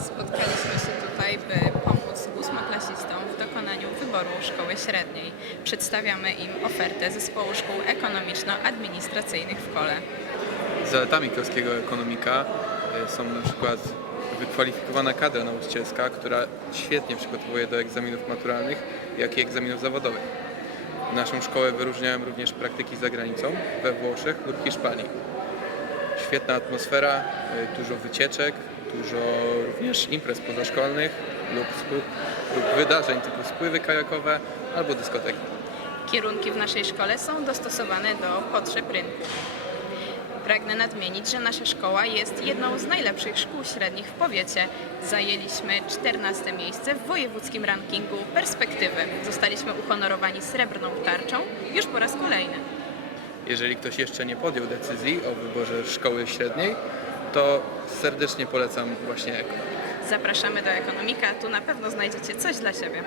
Spotkaliśmy się tutaj, by pomóc ósmoklasistom w dokonaniu wyboru szkoły średniej. Przedstawiamy im ofertę Zespołu Szkół Ekonomiczno-Administracyjnych w Kole. Zaletami polskiego ekonomika y, są na przykład wykwalifikowana kadra nauczycielska, która świetnie przygotowuje do egzaminów maturalnych, jak i egzaminów zawodowych. Naszą szkołę wyróżniają również praktyki za granicą, we Włoszech lub Hiszpanii. Świetna atmosfera, y, dużo wycieczek, dużo również imprez pozaszkolnych lub, lub wydarzeń typu spływy kajakowe albo dyskoteki. Kierunki w naszej szkole są dostosowane do potrzeb rynku. Pragnę nadmienić, że nasza szkoła jest jedną z najlepszych szkół średnich w powiecie. Zajęliśmy 14 miejsce w wojewódzkim rankingu Perspektywy. Zostaliśmy uhonorowani srebrną tarczą już po raz kolejny. Jeżeli ktoś jeszcze nie podjął decyzji o wyborze szkoły średniej, to serdecznie polecam właśnie Eko. Zapraszamy do Ekonomika, tu na pewno znajdziecie coś dla siebie.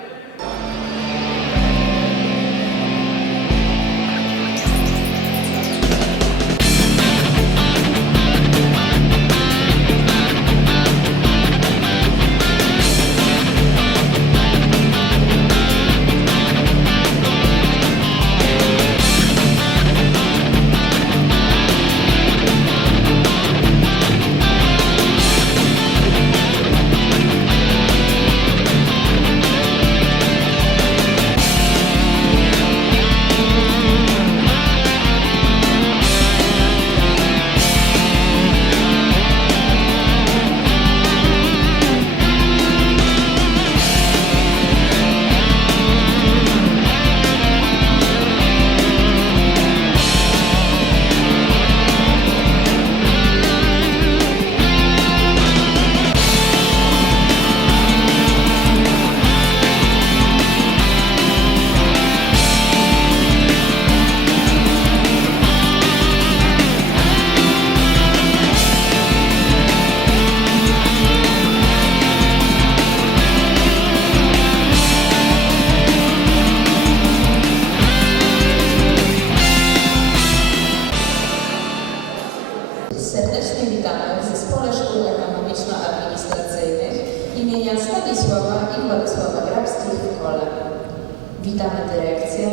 Witamy dyrekcję,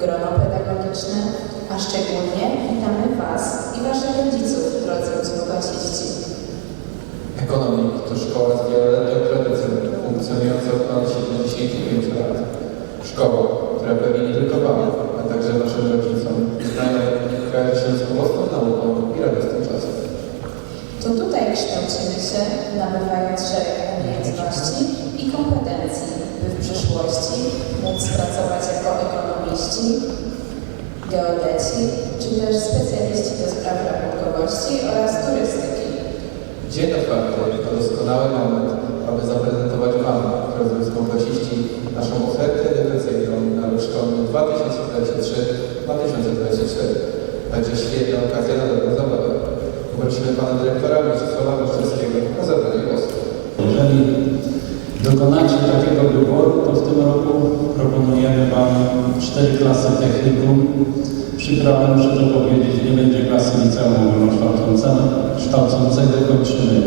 grono pedagogiczne, a szczególnie witamy Was i Waszych rodziców, drodzy ósmoklasisci. Ekonomik to szkoła z wieloletnią tradycją, funkcjonująca od ponad 75 lat. Szkoła, która pewnie nie tylko Wam, a także Waszym rodzicom, znana kojarzy się z pomocną nauką i radosnym czasem. To tutaj kształcimy się, nabywając szereg umiejętności i kompetencji, by w przyszłości móc pracować jako ekonomiści, geodeci, czy też specjaliści do spraw rachunkowości oraz turystyki. Dzień otwarty to doskonały moment, aby zaprezentować Wam, drodzy ósmoklasisci, naszą ofertę edukacyjną na rok szkolny 2023-2024. Także świetna okazja na dobrą zabawę. Poprosimy Pana Dyrektora Mieczysława Waszczewskiego o zabranie głosu. Jeżeli dokonacie takiego wyboru, to w tym roku proponujemy Wam cztery klasy technikum. Przykro, muszę to powiedzieć, nie będzie klasy liceum kształcącego. Kończymy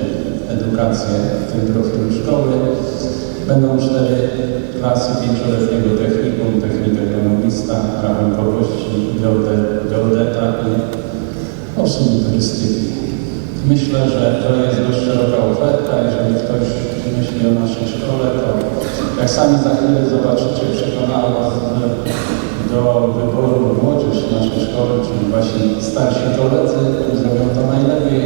edukację w tym profilu szkoły. Będą cztery klasy pięcioletniego technikum, technika ekonomista, rachunkowości, geode- geodeta i obsługi turystyki. Myślę, że to jest dość szeroka oferta. Jeżeli ktoś myśli o naszej szkole, to jak sami za chwilę zobaczycie, przekonała Was do wyboru młodzież naszej szkoły, czyli właśnie starsi koledzy, którzy zrobią to najlepiej.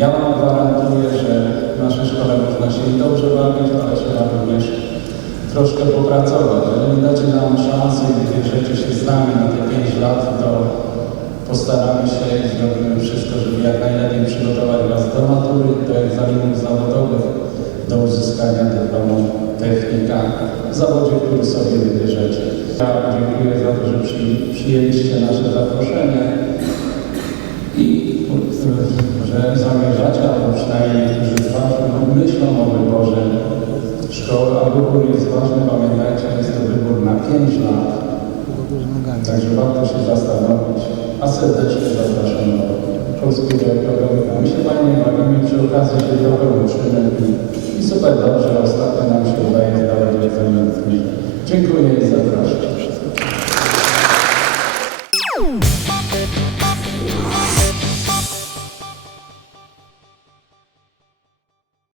Ja Wam gwarantuję, że w naszej szkole można się dobrze bawić, ale trzeba również troszkę popracować. Jeżeli dacie nam szansę i wybierzecie się z nami na te 5 lat, to postaramy się i zrobimy wszystko, żeby jak najlepiej dyplomu technika w zawodzie, który sobie wybierzecie. Ja dziękuję za to, że przy, przyjęliście nasze zaproszenie i że zamierzacie, albo przynajmniej niektórzy z Was myślą o wyborze szkoły, a wybór jest ważny, pamiętajcie, jest to wybór na 5 lat. Także warto się zastanowić, a serdecznie zapraszam do polskiego ekonomika. My się fajnie bawimy, przy okazji się trochę uczymy super dobrze, ostatnio nam się udaje zdawać egzamin. Dziękuję i zapraszam.